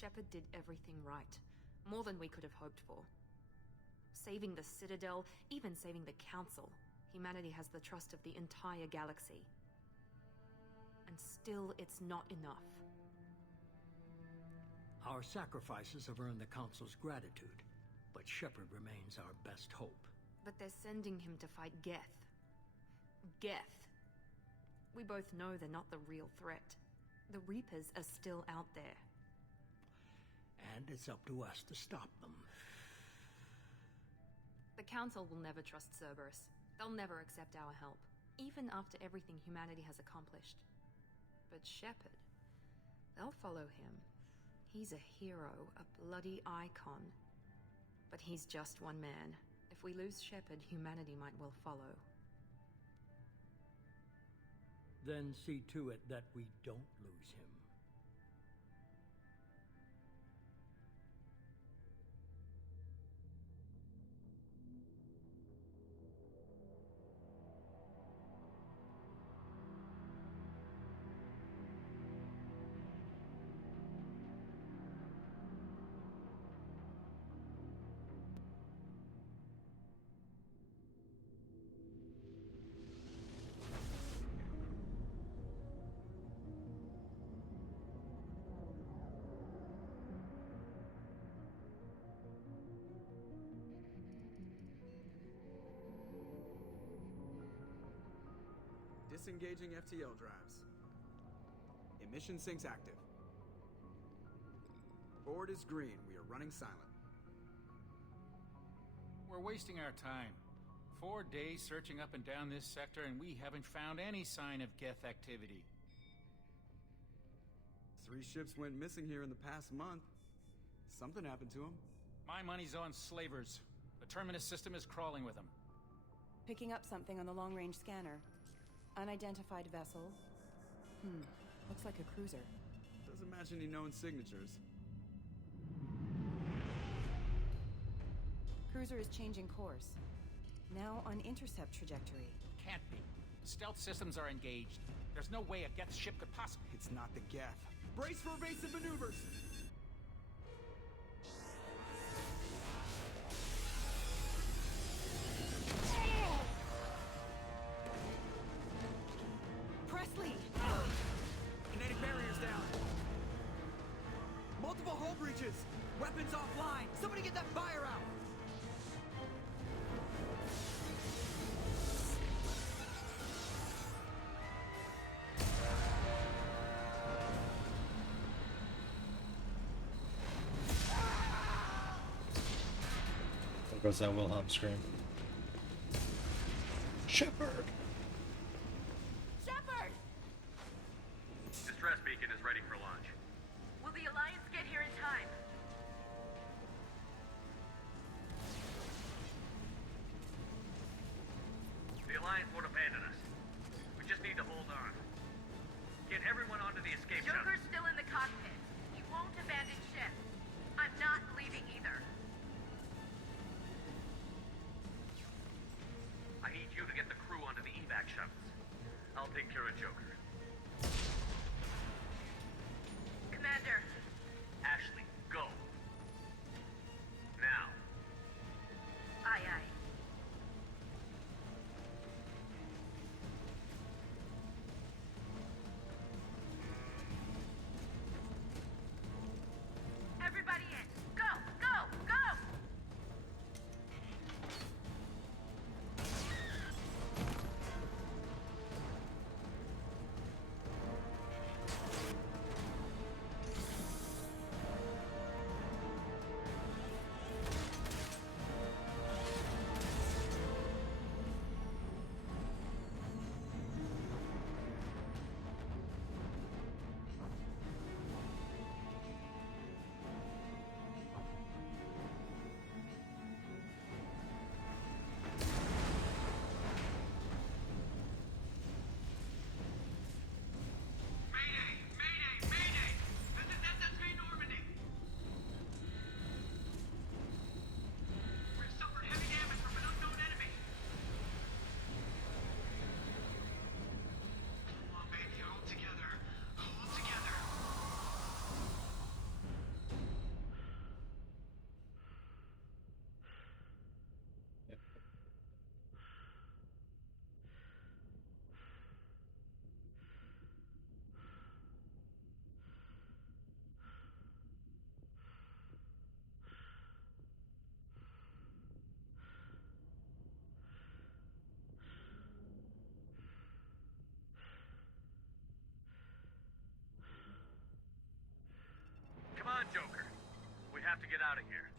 Shepard did everything right. More than we could have hoped for. Saving the Citadel, even saving the Council. Humanity has the trust of the entire galaxy. And still, it's not enough. Our sacrifices have earned the Council's gratitude, but Shepard remains our best hope. But they're sending him to fight Geth. Geth. We both know they're not the real threat. The Reapers are still out there. And it's up to us to stop them. The Council will never trust Cerberus. They'll never accept our help, even after everything humanity has accomplished. But Shepard, they'll follow him. He's a hero, a bloody icon. But he's just one man. If we lose Shepard, humanity might well follow. Then see to it that we don't lose him. Disengaging FTL drives. Emission sinks active. Board is green. We are running silent. We're wasting our time. 4 days searching up and down this sector, and we haven't found any sign of Geth activity. 3 ships went missing here in the past month. Something happened to them. My money's on slavers. The Terminus system is crawling with them. Picking up something on the long-range scanner. Unidentified vessel. Looks like a cruiser. Doesn't match any known signatures. Cruiser is changing course. Now on intercept trajectory. Can't be. Stealth systems are engaged. There's no way a Geth ship could possibly... It's not the Geth. Brace for evasive maneuvers! Presley! Kinetic barriers down! Multiple hull breaches! Weapons offline! Somebody get that fire out! There goes that Wilhelm scream. Shepard! Shepard! Distress beacon is ready for launch. Will the Alliance get here in time? The Alliance won't abandon us. We just need to hold on. Get everyone onto the escape shuttle. Joker's still in the cockpit. He won't abandon ship. I'm not leaving either. I need you to get the crew onto the evac shuttles. I'll take care of Joker. Commander. Ashley, go. Now. Aye, aye. Everybody in. Go, go, go! out of here.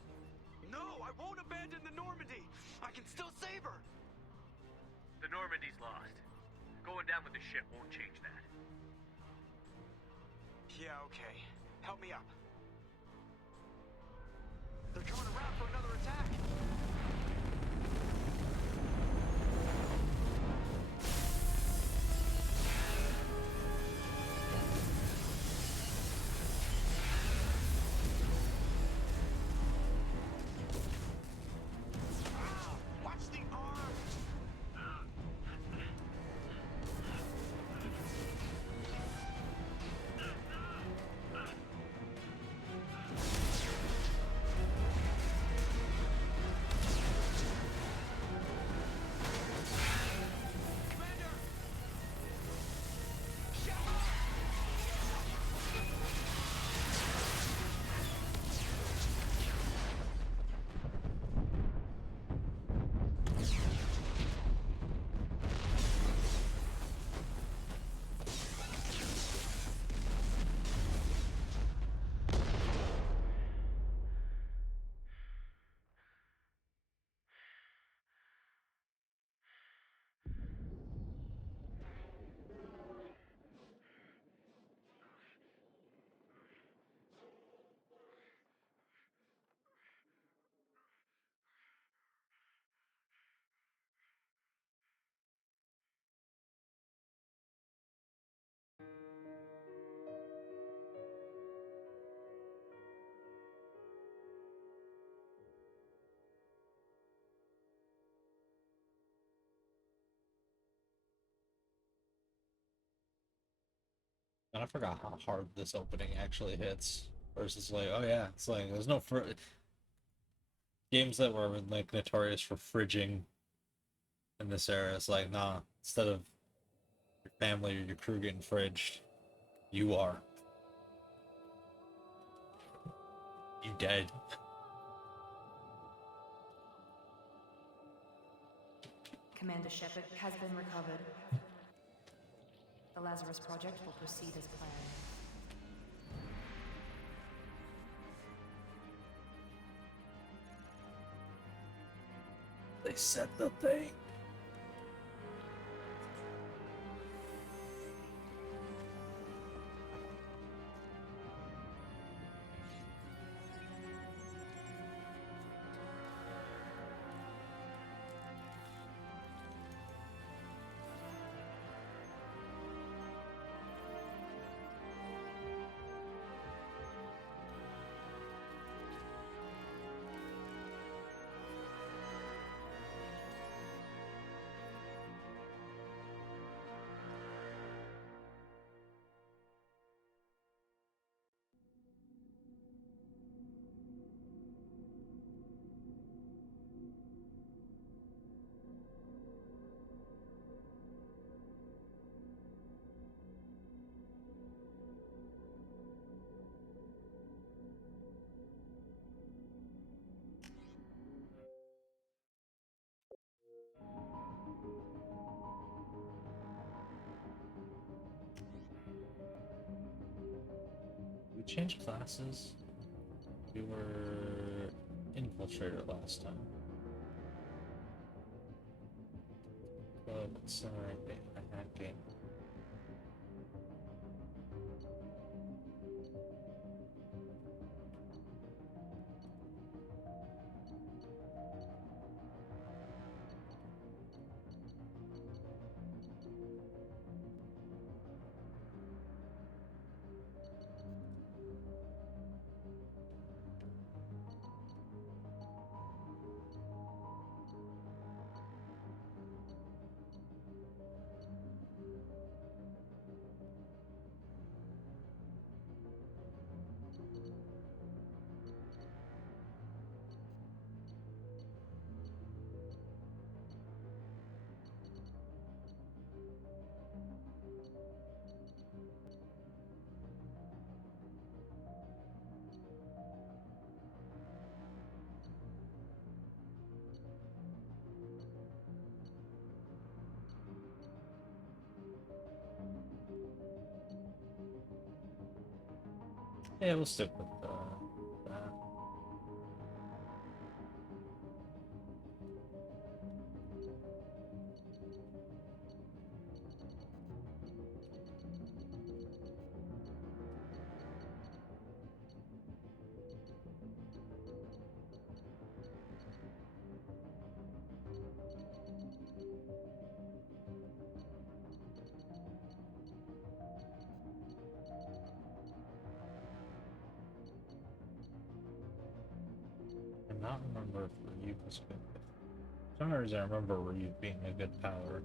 No, I won't abandon the Normandy. I can still save her. The Normandy's lost. Going down with the ship won't change that. Yeah, okay. Help me up. They're coming around for another attack. Watch the arms! Commander! Shepard! And I forgot how hard this opening actually hits. Versus like, oh yeah, it's like there's no games that were like notorious for fridging in this era. It's like, nah, instead of your family or your crew getting fridged, you are. You dead. Commander Shepard has been recovered. The Lazarus Project will proceed as planned. They set the thing. We changed classes. We were infiltrator last time. But hacking. Yeah, we'll stick with that. remember if Ryuk was good. For some reason, I remember Ryuk being a good power.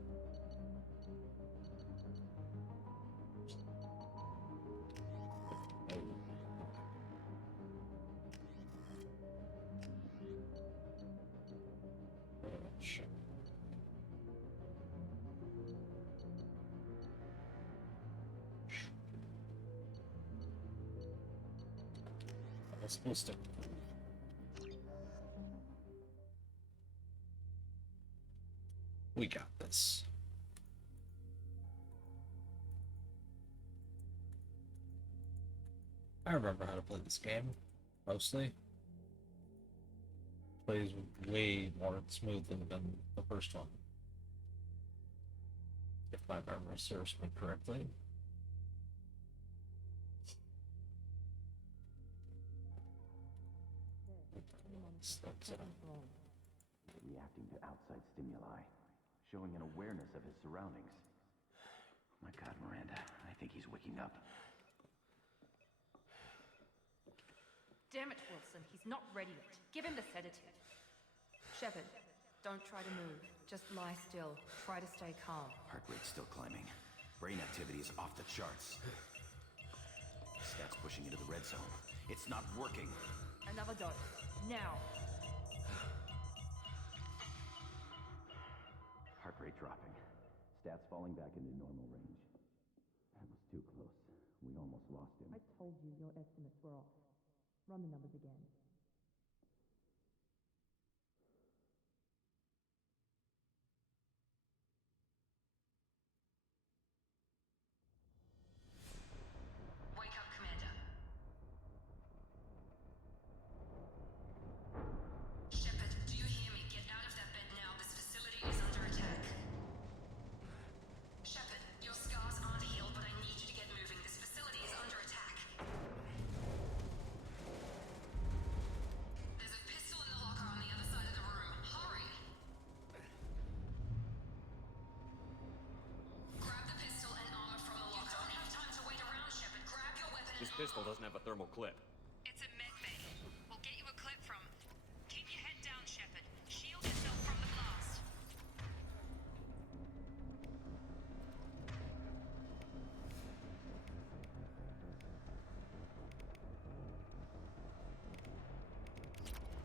Supposed to. We got this. I remember how to play this game, mostly. Plays way more smoothly than the first one. If my memory serves me correctly. Reacting to outside stimuli, showing an awareness of his surroundings. My God, Miranda, I think he's waking up. Damn it, Wilson. He's not ready yet. Give him the sedative. Shepard, don't try to move. Just lie still. Try to stay calm. Heart rate's still climbing. Brain activity is off the charts. Stats pushing into the red zone. It's not working. Another dose. Now. Heart rate dropping. Stats falling back into normal range. That was too close. We almost lost him. I told you your estimates were off. Run the numbers again. Wake up, Commander. Shepard, do you hear me? Get out of that bed now. This facility is under attack. Shepard, your scars aren't healed, but I need you to get moving. This facility is under attack. There's a pistol in the locker on the other side of the room. Hurry! Grab the pistol and armor from the locker. You don't have time to wait around, Shepard. Grab your weapon and This pistol doesn't have a thermal clip. It's a med bay. We'll get you a clip from. Keep your head down, Shepard. Shield yourself from the blast.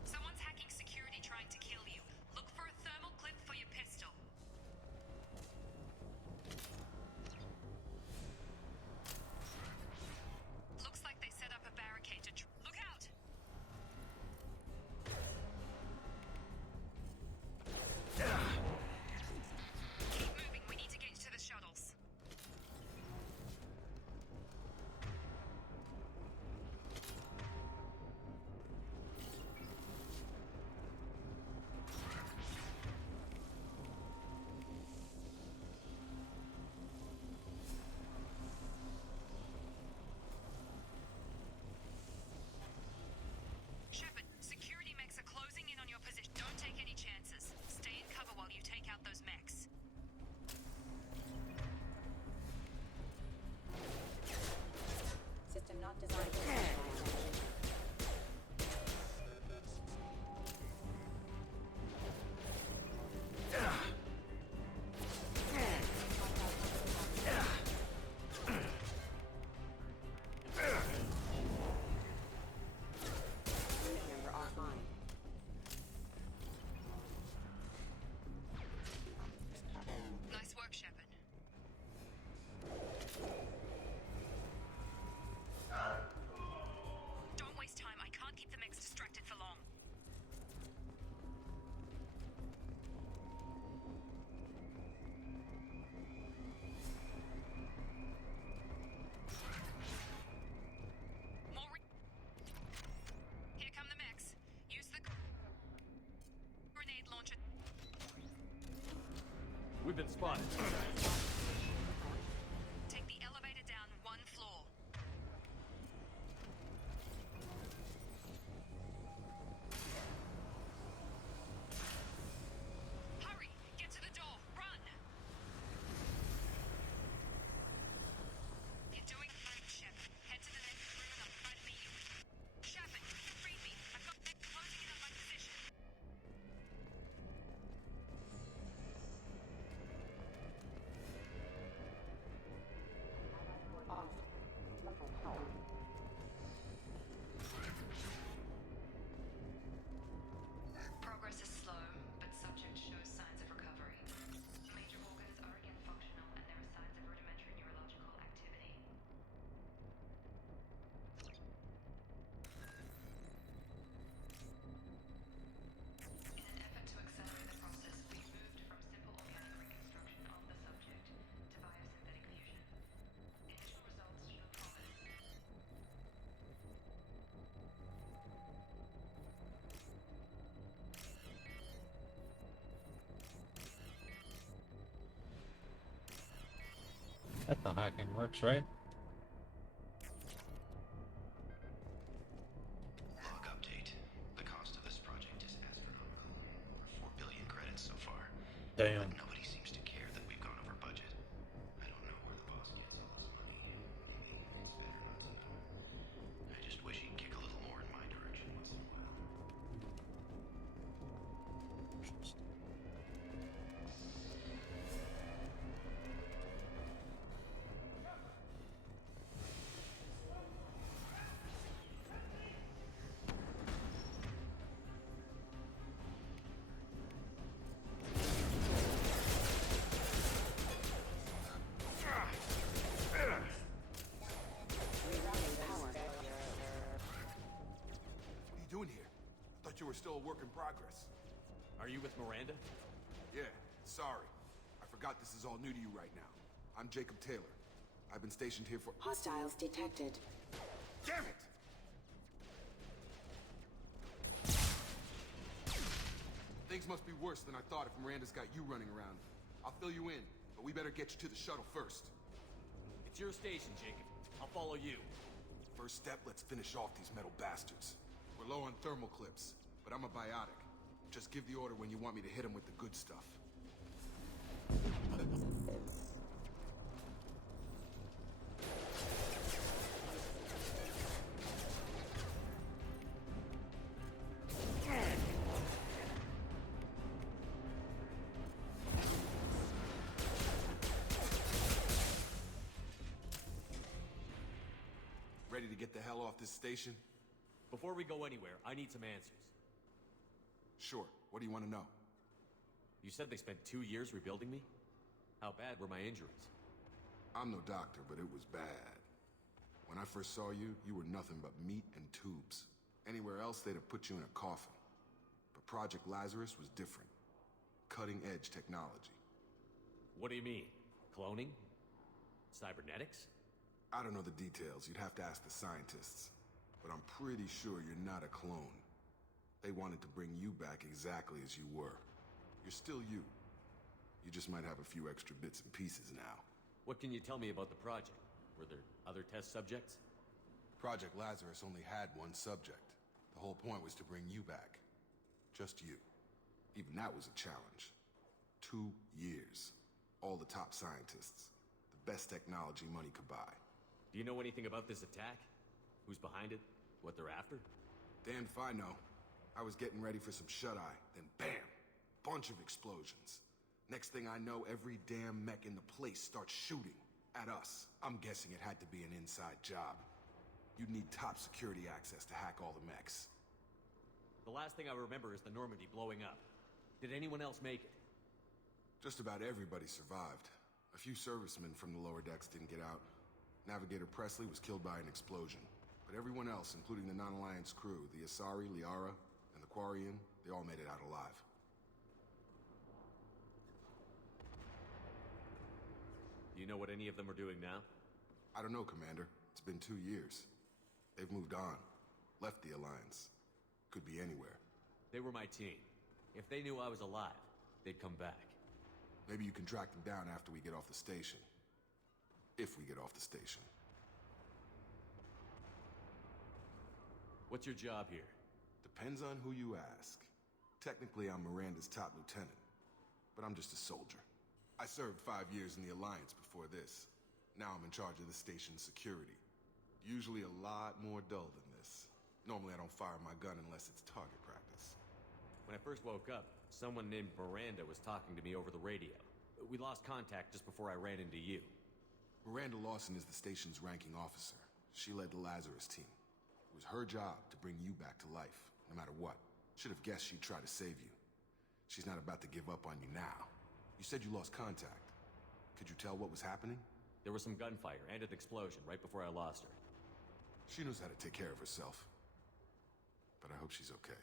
Someone's hacking security trying to kill you. Look for a thermal clip for your pistol. Looks like they set up a barricade to look out! Keep moving, we need to get to the shuttles. Shepard, security mechs are closing in on your position. Don't take any chances. Stay in cover while you take out those mechs. System not designed for member offline. Nice work, Shepard. Don't waste time. I can't keep the mechs distracted for long. Here come the mechs. Use the grenade launcher. We've been spotted. Take the elevator down one floor. Hurry! Get to the door! Run! You're doing fine, Shepard. Head to the next room and I'll try to meet you. Shepard, read me. I've got them closing in on my position. That's how hacking works, right? Log update. The cost of this project is astronomical. Over 4 billion credits so far. Damn. But nobody seems to care that we've gone over budget. I don't know where the boss gets all this money. Maybe he'd spend it on something. I just wish he'd kick a little more in my direction once in a while. What are you doing here? I thought you were still a work in progress. Are you with Miranda? Yeah, sorry. I forgot this is all new to you right now. I'm Jacob Taylor. I've been stationed here for— Hostiles detected. Damn it! Things must be worse than I thought if Miranda's got you running around. I'll fill you in, but we better get you to the shuttle first. It's your station, Jacob. I'll follow you. First step, let's finish off these metal bastards. We're low on thermal clips, but I'm a biotic. Just give the order when you want me to hit them with the good stuff. Ready to get the hell off this station? Before we go anywhere, I need some answers. Sure. What do you want to know? You said they spent 2 years rebuilding me? How bad were my injuries? I'm no doctor, but it was bad. When I first saw you, you were nothing but meat and tubes. Anywhere else, they'd have put you in a coffin. But Project Lazarus was different. Cutting-edge technology. What do you mean? Cloning? Cybernetics? I don't know the details. You'd have to ask the scientists. But I'm pretty sure you're not a clone. They wanted to bring you back exactly as you were. You're still you. You just might have a few extra bits and pieces now. What can you tell me about the project? Were there other test subjects? Project Lazarus only had one subject. The whole point was to bring you back. Just you. Even that was a challenge. 2 years. All the top scientists. The best technology money could buy. Do you know anything about this attack? Who's behind it? What they're after? Damned if I know. I was getting ready for some shut-eye, then bam! Bunch of explosions. Next thing I know, every damn mech in the place starts shooting at us. I'm guessing it had to be an inside job. You'd need top security access to hack all the mechs. The last thing I remember is the Normandy blowing up. Did anyone else make it? Just about everybody survived. A few servicemen from the lower decks didn't get out. Navigator Presley was killed by an explosion. But everyone else, including the non-Alliance crew, the Asari, Liara, and the Quarian, they all made it out alive. Do you know what any of them are doing now? I don't know, Commander. It's been 2 years. They've moved on. Left the Alliance. Could be anywhere. They were my team. If they knew I was alive, they'd come back. Maybe you can track them down after we get off the station. If we get off the station. What's your job here? Depends on who you ask. Technically, I'm Miranda's top lieutenant. But I'm just a soldier. I served 5 years in the Alliance before this. Now I'm in charge of the station's security. Usually a lot more dull than this. Normally I don't fire my gun unless it's target practice. When I first woke up, someone named Miranda was talking to me over the radio. We lost contact just before I ran into you. Miranda Lawson is the station's ranking officer. She led the Lazarus team. It was her job to bring you back to life, no matter what. Should have guessed she'd try to save you. She's not about to give up on you now. You said you lost contact. Could you tell what was happening? There was some gunfire and an explosion right before I lost her. She knows how to take care of herself. But I hope she's okay.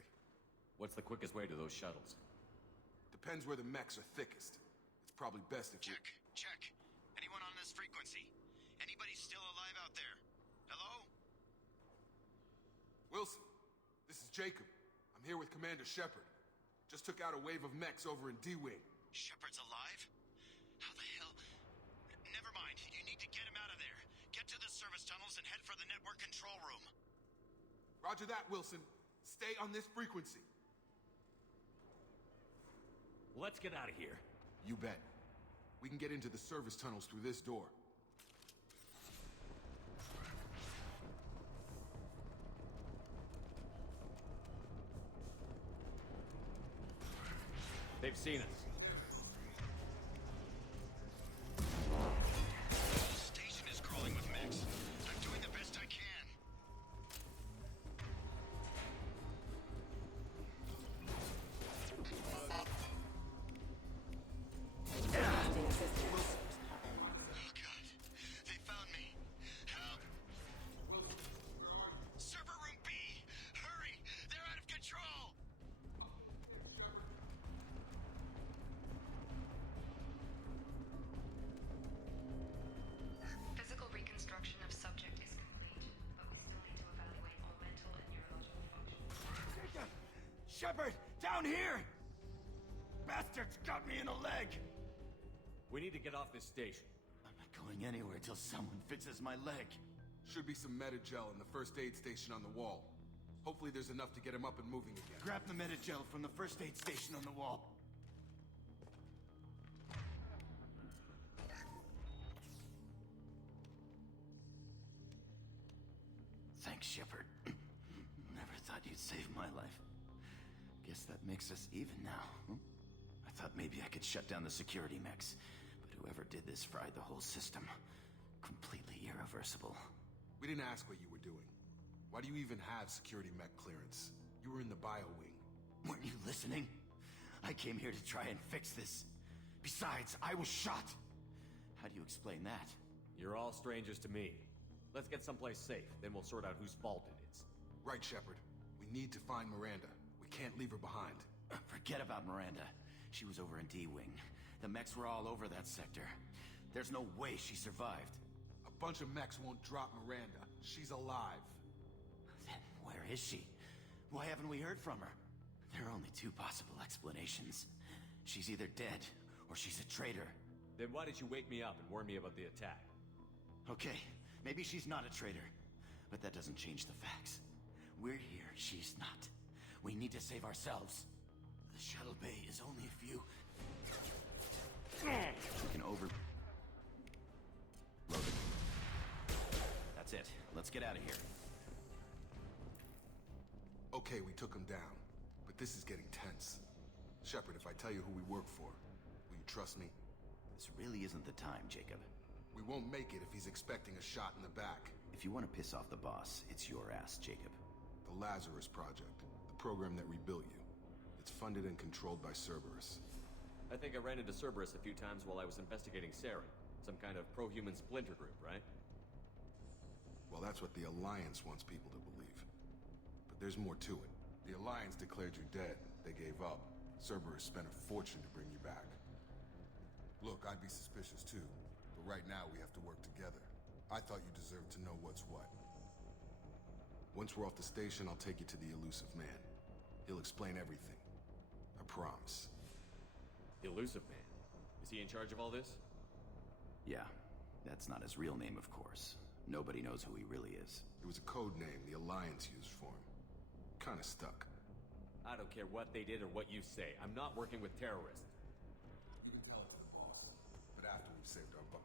What's the quickest way to those shuttles? Depends where the mechs are thickest. It's probably best if Check. Anyone on this frequency? Anybody still alive out there? Hello? Wilson, this is Jacob. I'm here with Commander Shepard. Just took out a wave of mechs over in D-Wing. Shepard's alive? How the hell? Never mind. You need to control room. Roger that, Wilson. Stay on this frequency. Let's get out of here. You bet. We can get into the service tunnels through this door. They've seen us. The station is crawling with mechs. I'm doing the best I can. Oh God, they found me. Help! Server room B! Hurry! They're out of control! Physical reconstruction of subject is complete, but we still need to evaluate all mental and neurological functions. Shepard, down here! Bastards got me in the leg! We need to get off this station. I'm not going anywhere till someone fixes my leg. Should be some Medi-gel in the first aid station on the wall. Hopefully there's enough to get him up and moving again. Grab the Medi-gel from the first aid station on the wall. Thanks, Shepard. Never thought you'd save my life. Guess that makes us even now. I thought maybe I could shut down the security mechs, but whoever did this fried the whole system. Completely irreversible. We didn't ask what you were doing. Why do you even have security mech clearance? You were in the bio wing. Weren't you listening? I came here to try and fix this. Besides, I was shot. How do you explain that? You're all strangers to me. Let's get someplace safe, then we'll sort out whose fault it is. Right, Shepard. We need to find Miranda. We can't leave her behind. Forget about Miranda. She was over in D-Wing. The mechs were all over that sector. There's no way she survived. A bunch of mechs won't drop Miranda. She's alive. Then where is she? Why haven't we heard from her? There are only two possible explanations. She's either dead, or she's a traitor. Then why did you wake me up and warn me about the attack? Okay, maybe she's not a traitor. But that doesn't change the facts. We're here, she's not. We need to save ourselves. The shuttle bay is only a few... We can load it. That's it. Let's get out of here. Okay, we took him down. But this is getting tense. Shepard, if I tell you who we work for, will you trust me? This really isn't the time, Jacob. We won't make it if he's expecting a shot in the back. If you want to piss off the boss, it's your ass, Jacob. The Lazarus Project. The program that rebuilt you. It's funded and controlled by Cerberus. I think I ran into Cerberus a few times while I was investigating Saren. Some kind of pro-human splinter group, right? Well, that's what the Alliance wants people to believe. But there's more to it. The Alliance declared you dead. They gave up. Cerberus spent a fortune to bring you back. Look, I'd be suspicious too. But right now we have to work together. I thought you deserved to know what's what. Once we're off the station, I'll take you to the Elusive Man. He'll explain everything. I promise. The Elusive Man? Is he in charge of all this? Yeah. That's not his real name, of course. Nobody knows who he really is. It was a code name the Alliance used for him. Kinda stuck. I don't care what they did or what you say. I'm not working with terrorists. You can tell it to the boss. But after we've saved our buck.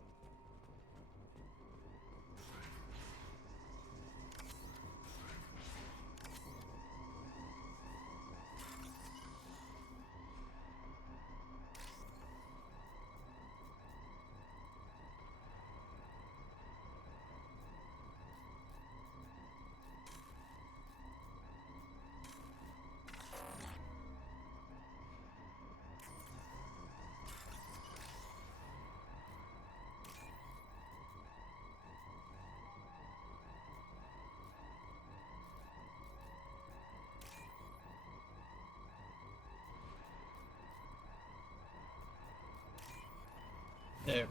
There we go.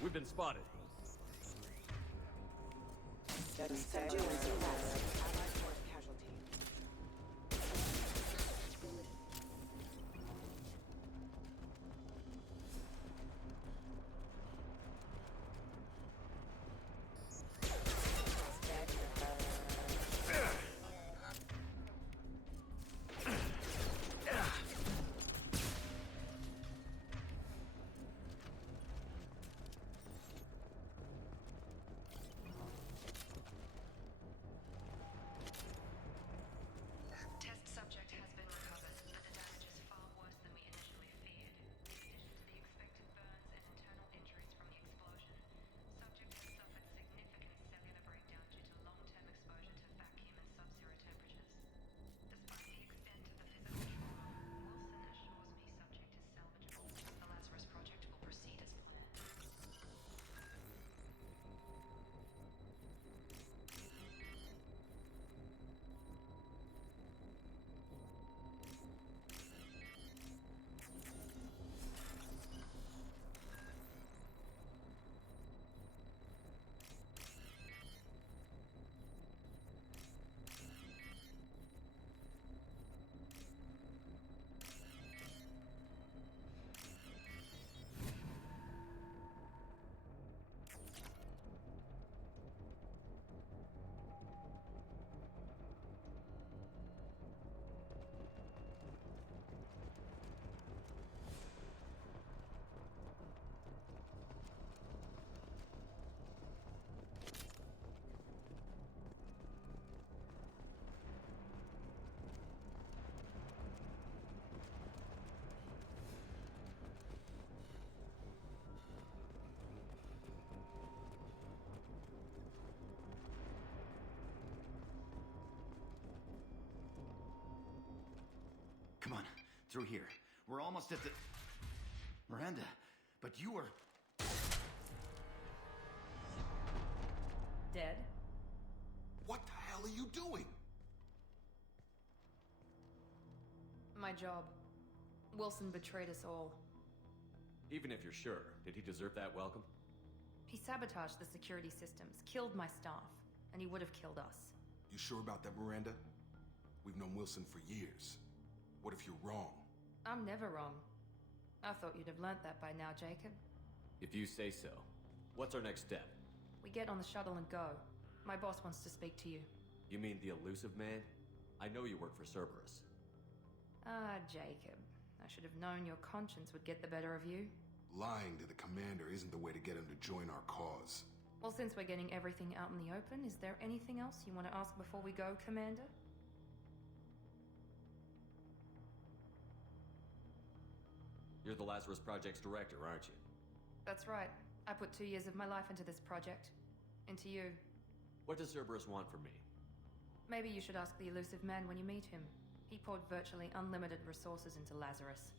We've been spotted. Through here. We're almost at the... Miranda, but you were... Dead? What the hell are you doing? My job. Wilson betrayed us all. Even if you're sure, did he deserve that welcome? He sabotaged the security systems, killed my staff, and he would have killed us. You sure about that, Miranda? We've known Wilson for years. What if you're wrong? I'm never wrong. I thought you'd have learnt that by now, Jacob. If you say so. What's our next step? We get on the shuttle and go. My boss wants to speak to you. You mean the elusive man? I know you work for Cerberus. Ah, Jacob. I should have known your conscience would get the better of you. Lying to the commander isn't the way to get him to join our cause. Well, since we're getting everything out in the open, is there anything else you want to ask before we go, Commander? You're the Lazarus Project's director, aren't you? That's right. I put 2 years of my life into this project. Into you. What does Cerberus want from me? Maybe you should ask the elusive man when you meet him. He poured virtually unlimited resources into Lazarus.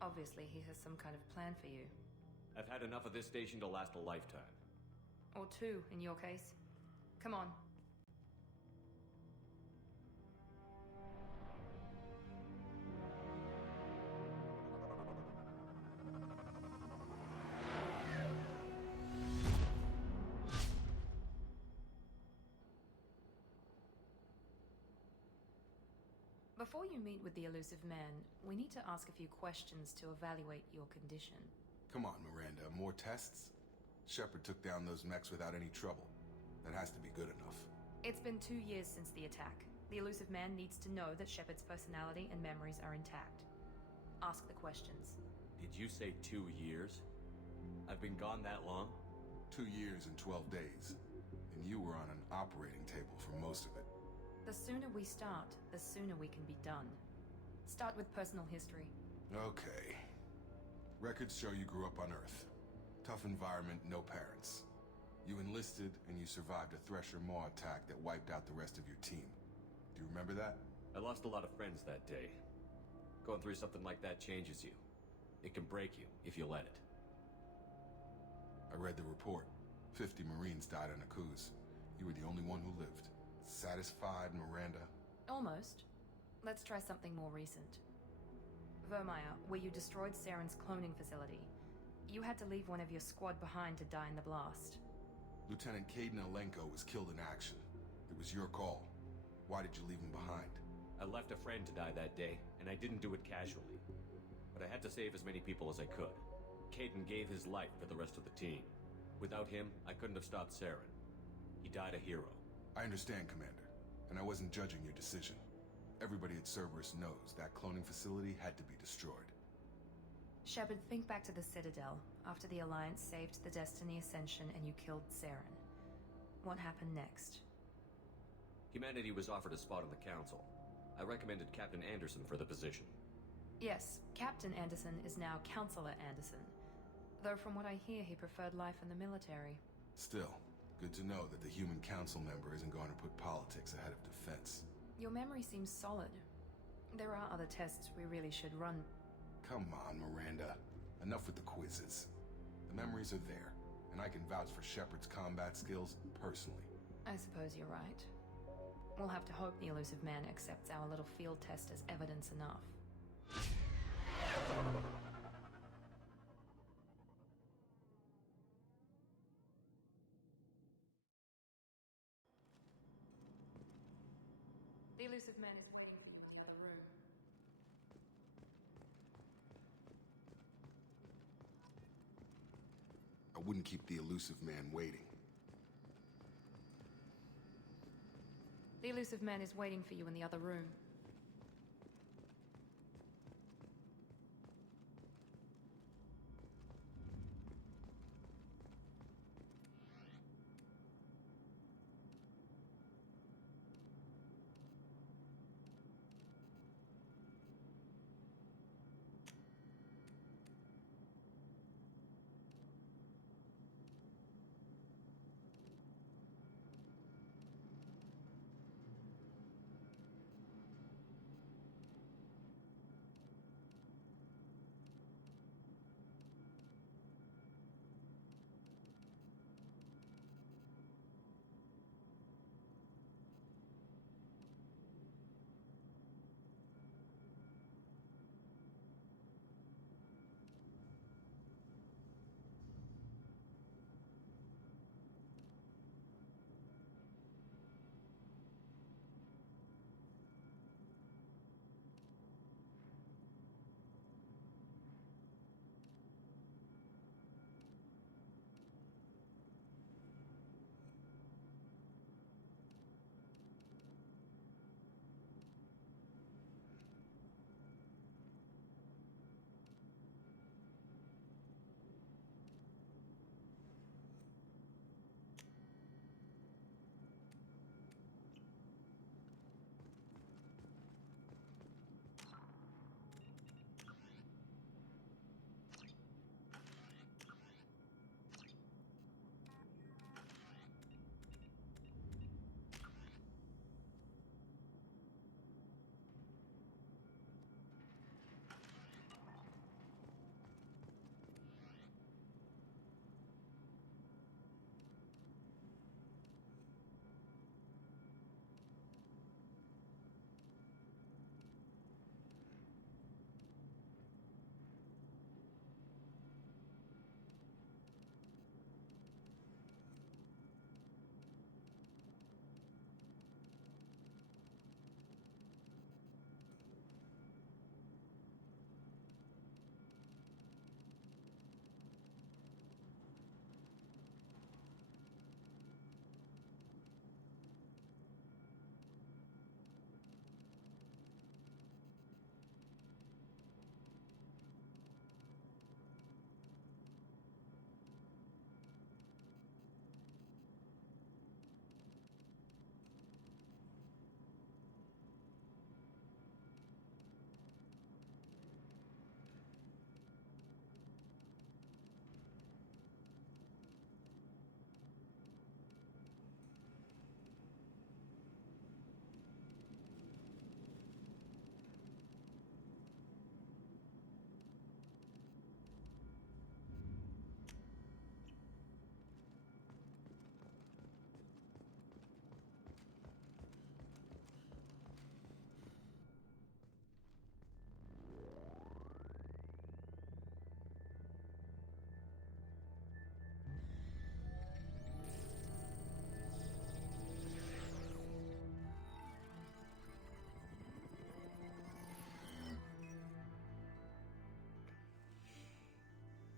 Obviously, he has some kind of plan for you. I've had enough of this station to last a lifetime. Or 2, in your case. Come on. Before you meet with the elusive man, we need to ask a few questions to evaluate your condition. Come on, Miranda. More tests? Shepard took down those mechs without any trouble. That has to be good enough. It's been 2 years since the attack. The elusive man needs to know that Shepard's personality and memories are intact. Ask the questions. Did you say 2 years? I've been gone that long? 2 years and 12 days. And you were on an operating table for most of it. The sooner we start, the sooner we can be done. Start with personal history. Okay. Records show you grew up on Earth. Tough environment, no parents. You enlisted, and you survived a Thresher Maw attack that wiped out the rest of your team. Do you remember that? I lost a lot of friends that day. Going through something like that changes you. It can break you, if you let it. I read the report. 50 Marines died on Akuz. You were the only one who lived. Satisfied, Miranda? Almost. Let's try something more recent. Vermeer, where you destroyed Saren's cloning facility. You had to leave one of your squad behind to die in the blast. Lieutenant Caden Alenko was killed in action. It was your call. Why did you leave him behind? I left a friend to die that day, and I didn't do it casually. But I had to save as many people as I could. Caden gave his life for the rest of the team. Without him, I couldn't have stopped Saren. He died a hero. I understand, Commander, and I wasn't judging your decision. Everybody at Cerberus knows that cloning facility had to be destroyed. Shepard, think back to the Citadel, after the Alliance saved the Destiny Ascension and you killed Saren. What happened next? Humanity was offered a spot on the Council. I recommended Captain Anderson for the position. Yes, Captain Anderson is now Counselor Anderson. Though from what I hear, he preferred life in the military. Still, good to know that the Human Council member isn't going to put politics ahead of defense. Your memory seems solid. There are other tests we really should run. Come on, Miranda. Enough with the quizzes. The memories are there, and I can vouch for Shepard's combat skills personally. I suppose you're right. We'll have to hope the elusive man accepts our little field test as evidence enough. The elusive man is waiting for you in the other room. I wouldn't keep the elusive man waiting. The elusive man is waiting for you in the other room.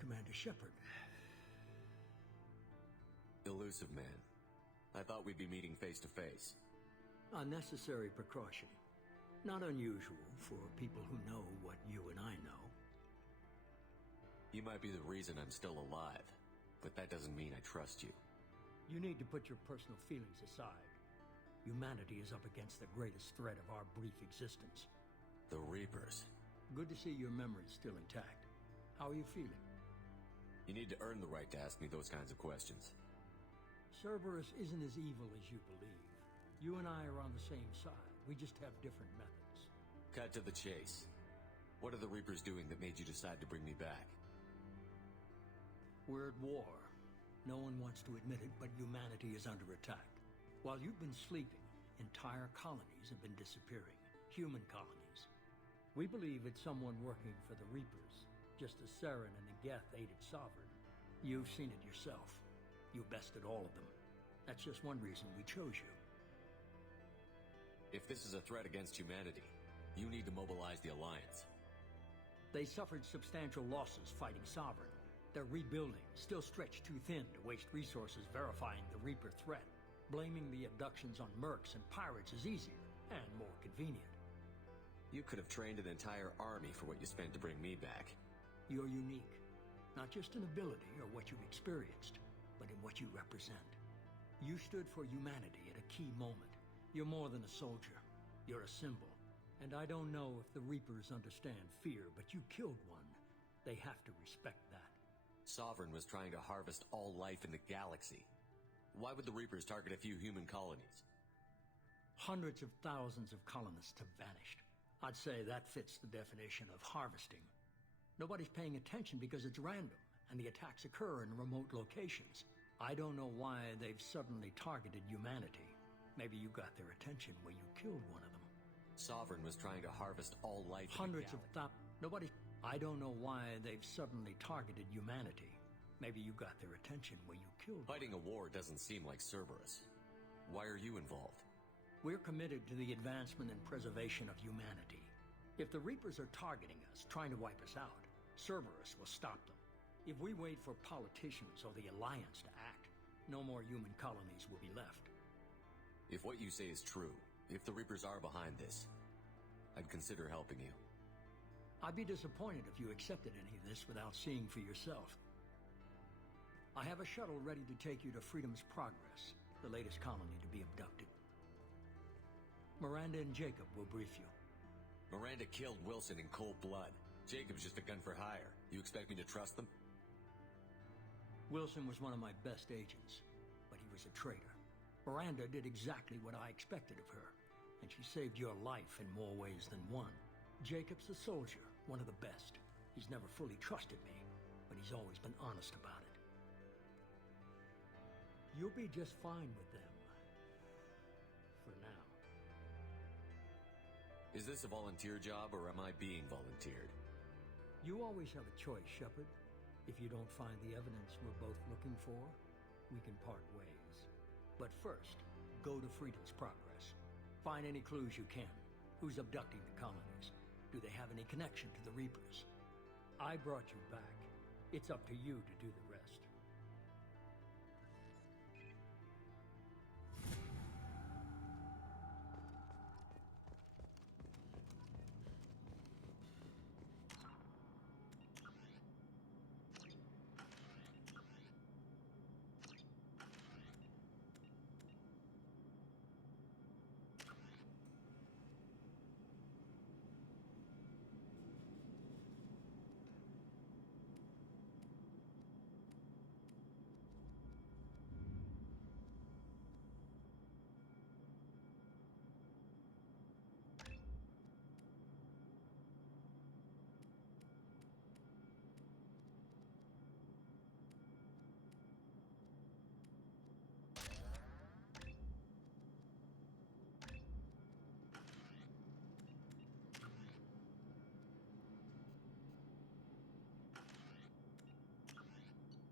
Commander Shepard. Elusive man. I thought we'd be meeting face to face. A necessary precaution. Not unusual for people who know what you and I know. You might be the reason I'm still alive, but that doesn't mean I trust you. You need to put your personal feelings aside. Humanity is up against the greatest threat of our brief existence. The Reapers. Good to see your memory's still intact. How are you feeling? You need to earn the right to ask me those kinds of questions. Cerberus isn't as evil as you believe. You and I are on the same side. We just have different methods. Cut to the chase. What are the Reapers doing that made you decide to bring me back? We're at war. No one wants to admit it, but humanity is under attack. While you've been sleeping, entire colonies have been disappearing. Human colonies. We believe it's someone working for the Reapers, just as Saren and the Geth aided Sovereign. You've seen it yourself. You bested all of them. That's just one reason we chose you. If this is a threat against humanity, you need to mobilize the Alliance. They suffered substantial losses fighting Sovereign. They're rebuilding, still stretched too thin to waste resources verifying the Reaper threat. Blaming the abductions on mercs and pirates is easier and more convenient. You could have trained an entire army for what you spent to bring me back. You're unique. Not just in ability or what you've experienced, but in what you represent. You stood for humanity at a key moment. You're more than a soldier. You're a symbol. And I don't know if the Reapers understand fear, but you killed one. They have to respect that. Sovereign was trying to harvest all life in the galaxy. Why would the Reapers target a few human colonies? Hundreds of thousands of colonists have vanished. I'd say that fits the definition of harvesting. Nobody's paying attention because it's random, and the attacks occur in remote locations. I don't know why they've suddenly targeted humanity. Maybe you got their attention when you killed one of them. Sovereign was trying to harvest all life Hundreds in the galaxy. I don't know why they've suddenly targeted humanity. Maybe you got their attention when you killed Fighting a war doesn't seem like Cerberus. Why are you involved? We're committed to the advancement and preservation of humanity. If the Reapers are targeting us, trying to wipe us out, Cerberus will stop them. If we wait for politicians or the Alliance to act, no more human colonies will be left. If what you say is true, if the Reapers are behind this, I'd consider helping you. I'd be disappointed if you accepted any of this without seeing for yourself. I have a shuttle ready to take you to Freedom's Progress, the latest colony to be abducted. Miranda and Jacob will brief you. Miranda killed Wilson in cold blood. Jacob's just a gun for hire. You expect me to trust them? Wilson was one of my best agents, but he was a traitor. Miranda did exactly what I expected of her, and she saved your life in more ways than one. Jacob's a soldier, one of the best. He's never fully trusted me, but he's always been honest about it. You'll be just fine with them. For now. Is this a volunteer job, or am I being volunteered? You always have a choice, Shepard. If you don't find the evidence we're both looking for, we can part ways. But first, go to Freedom's Progress. Find any clues you can. Who's abducting the colonies? Do they have any connection to the Reapers? I brought you back. It's up to you to do the rest.